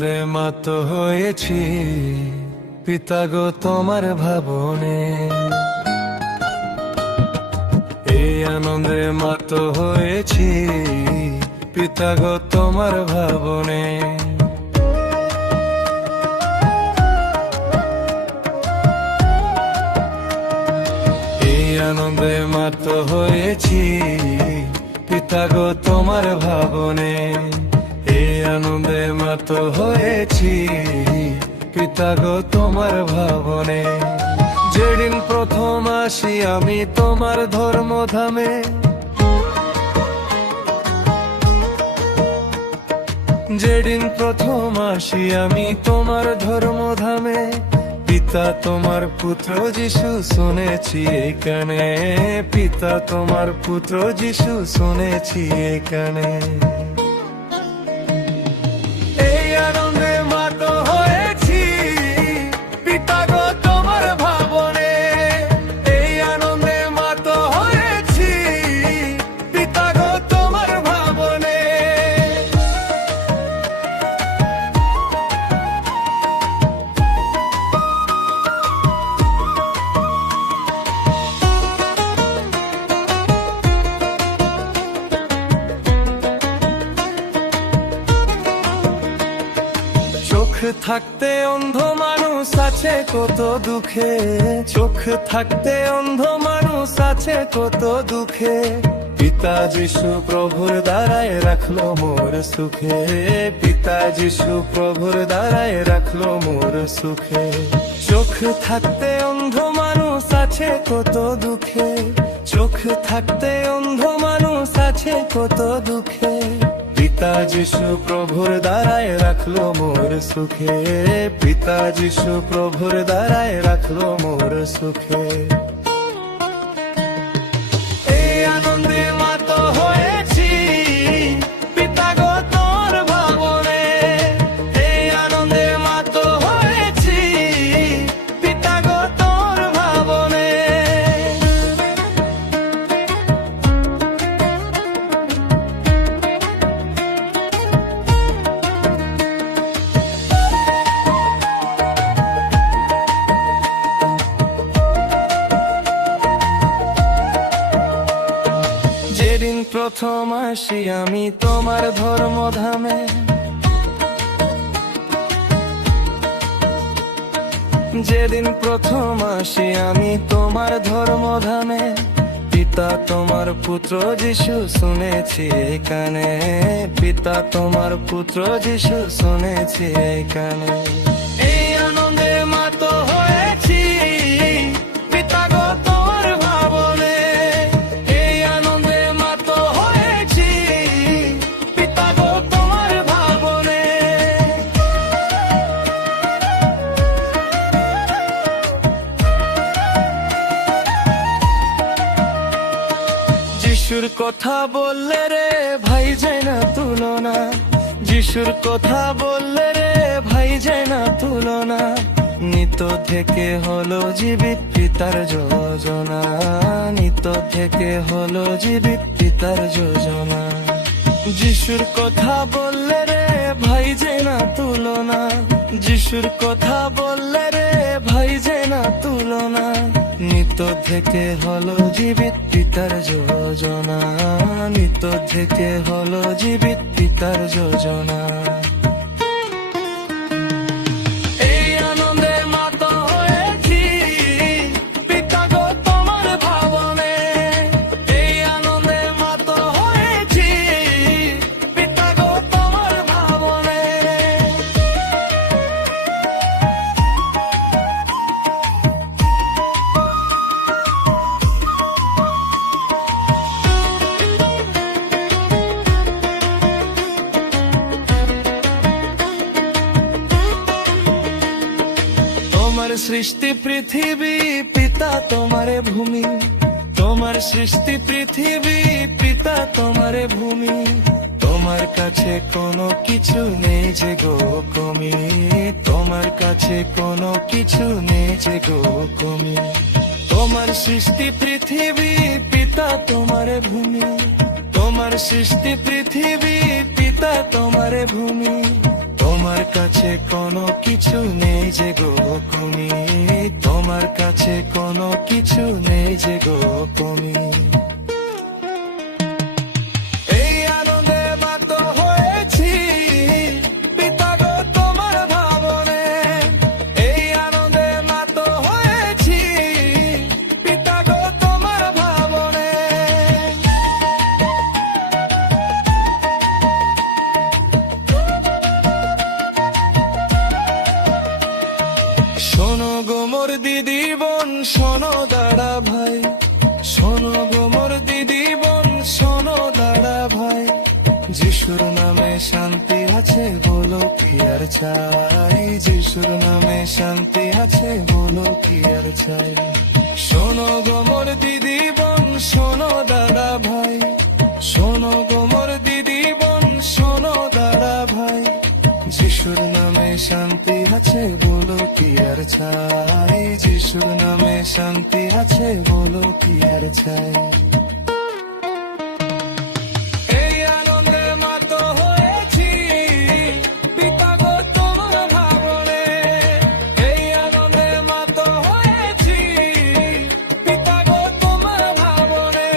আনন্দে মাত হয়েছি পিতা গো তোমার ভাবনে। এই আনন্দে মাত হয়েছি পিতা গো তোমার ভাবনে। এই আনন্দে মাত হয়েছি পিতা গো তোমার ভাবনে। এই আনন্দে মাত হয়েছি পিতা গো তোমার ভাবনে। যেদিন প্রথম আসি আমি তোমার ধর্মধামে, যেদিন প্রথম আসি আমি তোমার ধর্মধামে, পিতা তোমার পুত্র যিশু শুনেছি এখানে, পিতা তোমার পুত্র যিশু শুনেছি এখানে। এই আনন্দে মাত হয়েছি পিতা গো তোমার ভাবনে। এই আনন্দে মাত হয়েছি পিতা গো তোমার ভাবনে। চোখ থাকতে অন্ধ মানুষ আছে কত দুঃখে, চোখ থাকতে অন্ধ মানুষ আছে কত দুঃখে, পিতা যিশু প্রভুর দ্বারায় রাখলো মোর সুখে, পিতা যিশু প্রভুর দ্বারায় রাখলো মোর সুখে। চোখ থাকতে অন্ধ মানুষ আছে কত দুঃখে, চোখ থাকতে অন্ধ মানুষ আছে কত দুঃখে, পিতা যিশু প্রভুর দ্বারায় রাখলো মোর সুখে, পিতা যিশু প্রভুর দ্বারায় রাখলো মোর সুখে। এই আনন্দে মাত হয়েছি পিতা গো তোর ভাবনে। এই আনন্দে মাত হয়েছি পিতা গো তোর ভাবনে। যেদিন প্রথম আসি আমি তোমার ধর্মধামে, যেদিন প্রথম আসি আমি তোমার ধর্মধামে, পিতা তোমার পুত্র যিশু শুনেছি এখানে, পিতা তোমার পুত্র যিশু শুনেছি এখানে। এই আনন্দে মাত হয়েছি পিতা গো তোর ভাবনে। এই আনন্দে মাত হয়েছি পিতা গো তোমার ভাবনে। যিশুর কথা বললে রে ভাই যায় না তুলনা, যিশুর কথা বললে রে ভাই যায় না তুলনা, নিত থেকে হলো জীবিত পিতার যোজনা, নিত থেকে হলো জীবিত পিতার যোজনা। যিশুর কথা বললে রে ভাই যায় না তুলনা, যিশুর কথা বললে রে ভাই যায় না তুলনা, নিত থেকে হলো জীবিত পিতার যোজনা, নিত থেকে হলো জীবিত পিতার যোজনা। এই আনন্দে মাত হয়েছি পিতা গো তোমার ভাবনে। এই আনন্দে মাত হয়েছি পিতা গো তোমার ভাবনে। তোমার সৃষ্টি পৃথিবী পিতা তোমার ভূমি, তোমার সৃষ্টি পৃথিবী পিতা তোমার ভূমি, তোমার কাছে কোনো কিছু নেই যে গো কমি, তোমার কাছে কোনো কিছু নেই যে গো কমি। তোমার সৃষ্টি পৃথিবী পিতা তোমার ভূমি, তোমার সৃষ্টি পৃথিবী পিতা তোমার ভূমি, তোমার কাছে কোনো কিছু নেই যে গো কমি, তোমার কাছে কোনো কিছু নেই যে গো কমি। এই আনন্দে মাত হয়েছি পিতা গো তোমার ভাবনে, এই আনন্দে মাত হয়েছি পিতা গো তোমার ভাবনে। শোনো গো মোর দিদি বোন, শোনো দাদা ভাই, শোনো গো মোর দিদি বোন, শোনো দাদা ভাই। যিশুর নামে শান্তি আছে বলো কি আর চাই, যিশুর নামে শান্তি আছে বলো কি আর চাই। শোনো গো মোর দিদি বোন, শোনো দাদা ভাই, শোনো গো মোর দিদি বোন, শোনো দাদা ভাই। যিশুর নামে শান্তি আছে বলো কি আর চাই, যিশুর নামে শান্তি আছে বলো কি আর চাই। এই আনন্দে মাত হয়েছি পিতা গো তোমার ভাবনে, এই আনন্দে মাত হয়েছি পিতা গো তোমার ভাবনে।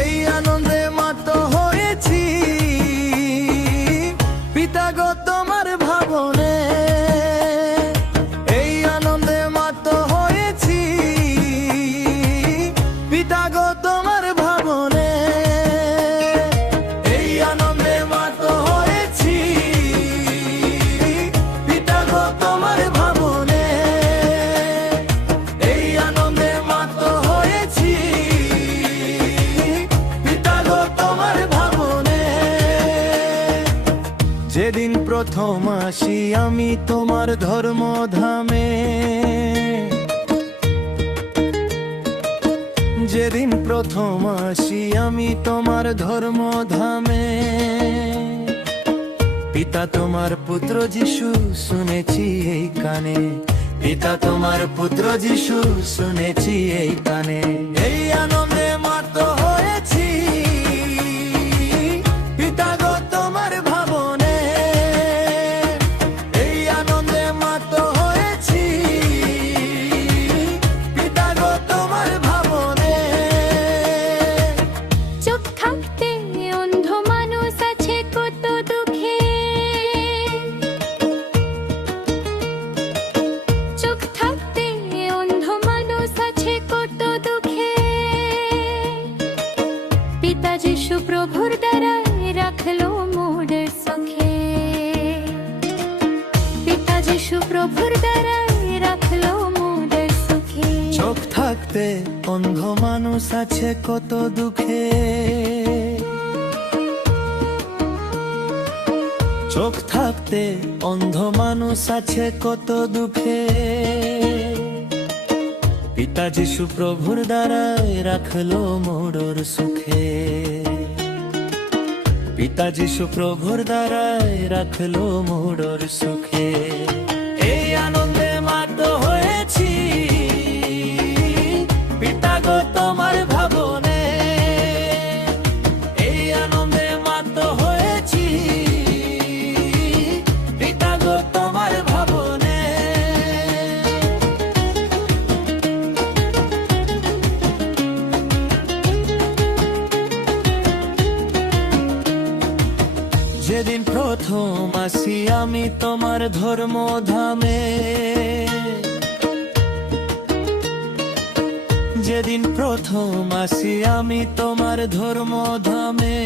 এই আনন্দে মাত হয়েছি পিতা গো তোমার ভাবনে, এই আনন্দে মাত হয়েছি পিতা গো তোমার ভাবনে, এই আনন্দে মাত হয়েছি পিতা গো তোমার ভাবনে, এই আনন্দে মাত হয়েছি পিতা গো তোমার ভাবনে। যেদিন প্রথম আসি আমি তোমার ধর্মধামে, যেদিন প্রথম আসি আমি তোমার ধর্মধামে, পিতা তোমার পুত্র যিশু শুনেছি এই কানে, পিতা তোমার পুত্র যিশু শুনেছি এই কানে। এই আনন্দে মাত হয়েছি পিতা গো তোমার ভাবনে, এই আনন্দে মাত হয়েছি পিতা গো তোমার ভাবনে। চোখ থাকতে অন্ধ মানুষ আছে কত দুঃখে, চোখ থাকতে অন্ধ মানুষ আছে কত দুঃখে। পিতা যিশু প্রভুর দ্বারাই রাখলো মোর সুখে, পিতা যিশু প্রভুর দ্বারাই রাখলো মোর সুখে। চোখ থাকতে অন্ধ মানুষ আছে কত দুঃখে, চোখ থাকতে অন্ধ মানুষ আছে কত দুঃখে। পিতা যিশু প্রভুর দ্বারাই রাখলো মোর সুখে, পিতা যিশু প্রভুর দ্বারাই রাখলো মোর সুখে। এই আনন্দে মাত হয়েছি পিতা গো তোমার ভাবনে, এই আনন্দে মাত হয়েছি পিতা গো তোমার ভাবনে। যেদিন প্রথম আসি আমি তোমার ধর্মধামে, যেদিন প্রথম আসি আমি তোমার ধর্মধামে,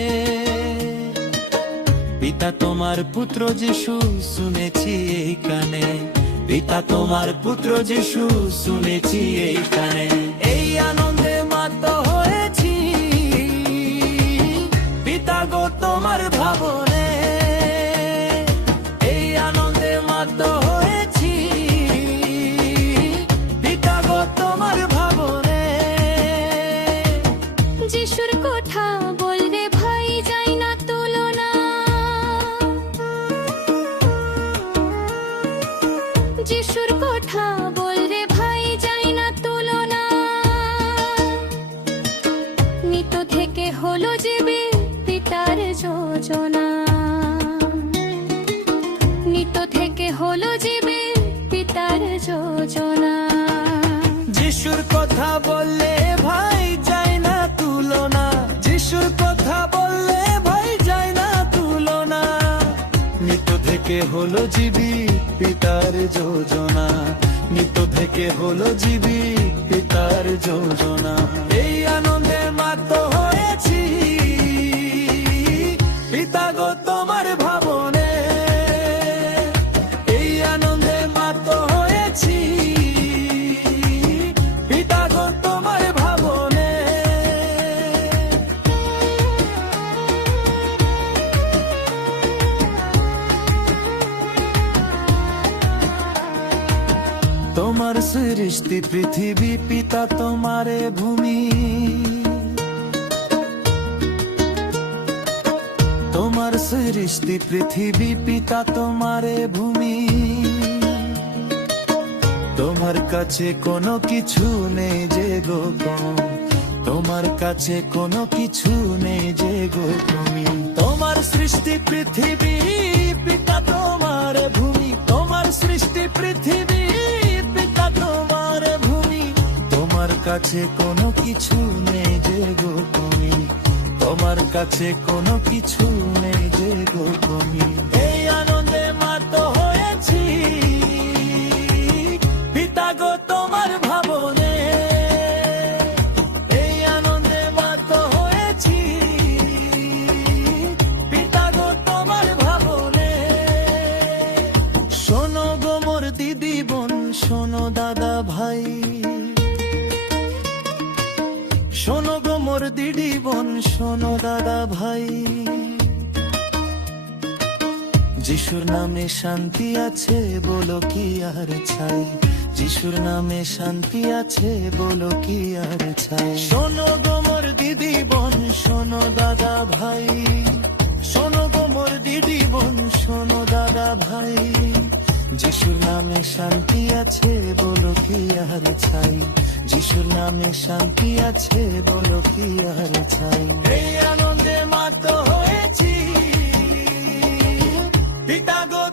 পিতা তোমার পুত্র যিশু শুনেছি এই কানে, পিতা তোমার পুত্র যিশু শুনেছি এই কানে। এই আনন্দে মাত হয়েছি পিতা গো তোমার ভাবনে, এই আনন্দে মাত হয়েছি পিতা গো তোমার ভাবনে। যোজনা। নিত্য থেকে হলো জীবে পিতার যোজনা। যিশুর কথা বললে ভাই যায় না তুলনা, যিশুর কথা বললে ভাই যায় না তুলনা। নিত্য থেকে হলো জীবী পিতার যোজনা, নিত্য থেকে হলো জীবী পিতার যোজনা। এই আনন্দে মাত হয়েছি পিতা গো তোমার ভাবনে, এই আনন্দে মাত হয়েছি পিতা গো তোমার ভাবনে। তোমার সৃষ্টি পৃথিবী পিতা তোমারে ভূমি, তোমার সৃষ্টি পৃথিবী পিতা তোমারে ভূমি। তোমার কাছে কোনো কিছু নেই যে গোপন, তোমার কাছে কোনো কিছু নেই যে গোপন। তোমার সৃষ্টি পৃথিবী পিতা তোমার ভূমি, তোমার সৃষ্টি পৃথিবী পিতা তোমার ভূমি। তোমার কাছে কোনো কিছু নেই যে গোপন, তোমার কাছে কোনো কিছু নেই যে গোপন। এই আনন্দে মাত হয়েছি পিতা গো তোমার ভাবনে, এই আনন্দে মাত হয়েছি পিতা গো তোমার ভাবনে। শোনো গো মোর দিদি বোন, শোনো দাদা ভাই, শোনো গো মোর দিদি বোন, শোনো দাদা ভাই। যিশুর নামে শান্তি আছে বলো কি আর চাই, যিশুর নামে শান্তি আছে বলো কি আর চাই। শোনো গো মোর দিদি বোন, শোনো দাদা ভাই, শোনো গো মোর দিদি বোন, শোনো দাদা ভাই। যিশুর নামে শান্তি আছে বলো কি আর চাই, যিশুর নামে শান্তি আছে বলো কি আর চাই। এই আনন্দে মাত হয়েছি পিতা গো